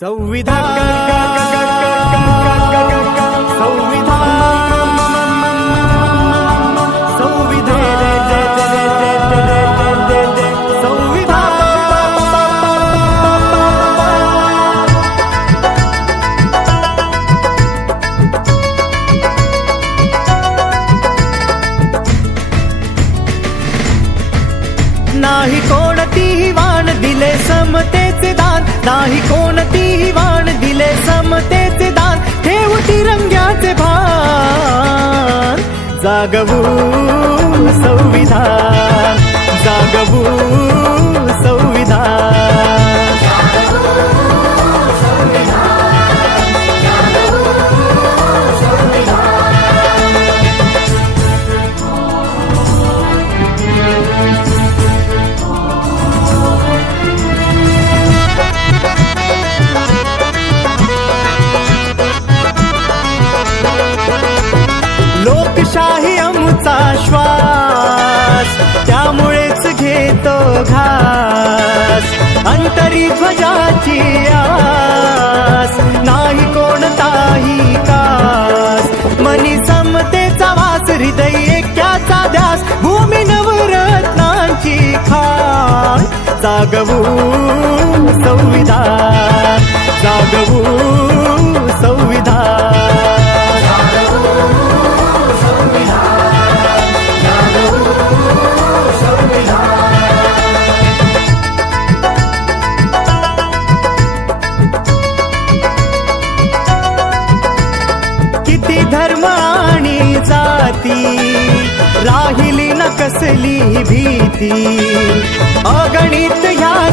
संविधान. नाही कोणतीही वाण दिले समतेचे दान. नाही कोणती जागवू आमचा श्वास त्यामुळेच घेतो घास. अंतरी ध्वजाची आस नाही कोणताही कास. मनी समतेचा वास हृदय ऐक्याचा ध्यास भूमी नवरत्नांची खास. जागवू संविधान धर्म आणि जाती. राहिली न कसली भीती. अगणित ह्या